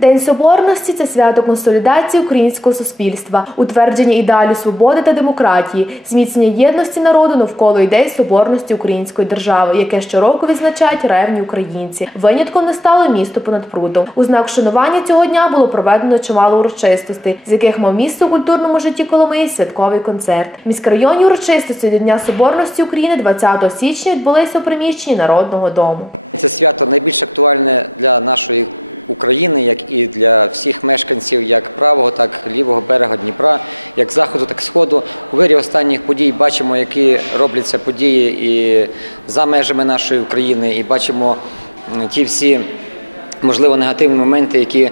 День соборності це свято консолідації українського суспільства, утвердження ідеалю свободи та демократії, зміцнення єдності народу навколо ідей соборності української держави, яке щороку відзначають ревні українці. Винятком не стало місто понад прудом. У знак вшанування цього дня було проведено чимало урочистостей, з яких мав місце у культурному житті Коломиї святковий концерт. Міськрайонні урочистості до Дня соборності України 20 січня відбулися у приміщенні Народного дому. Це свято найбільш актуальне для нашої України, як і для всіх мешканців як правого, так і лівого берега Дніпра, як заходу, так і сходу. У вирі останніх подій бачимо, які робляться події і за межами нашої України, і бачимо ті всі можливо негативні моменти, які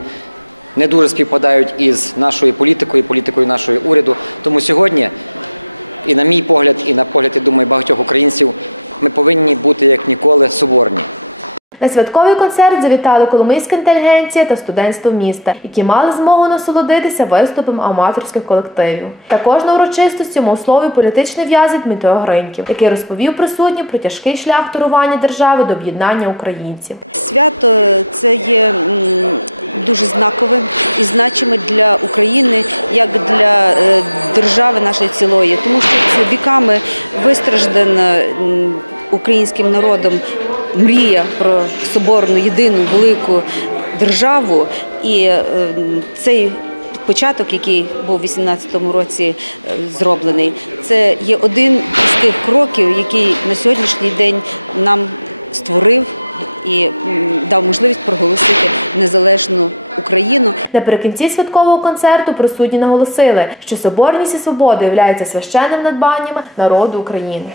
не дуже співпадають із нашою політикою, політикою нашого уряду. Тому сьогодні, і на мій погляд, і на погляд, я думаю, багатьох українців, ми повинні бути як ніколи соборні. На святковий концерт завітали коломийська інтелігенція та студентство міста, які мали змогу насолодитися виступом аматорських колективів. Також на урочистості і політичний в'язень Дмитро Гриньків, який розповів присутнім про тяжкий шлях турування держави до об'єднання українців. Свято це є дуже знаковим і значимим для України як для е, держави нашої цілої, тому що віками вистраждана українським народом мрія про соборну, єдину велику державу. І е, цей початок, який був у 18-му році е, зроблений, це є один із тих кроків, який на сьогоднішній день нам створив і дав можливість проголосити незалежну Україну. Наприкінці святкового концерту присутні наголосили, що соборність і свобода являються священним надбанням народу України.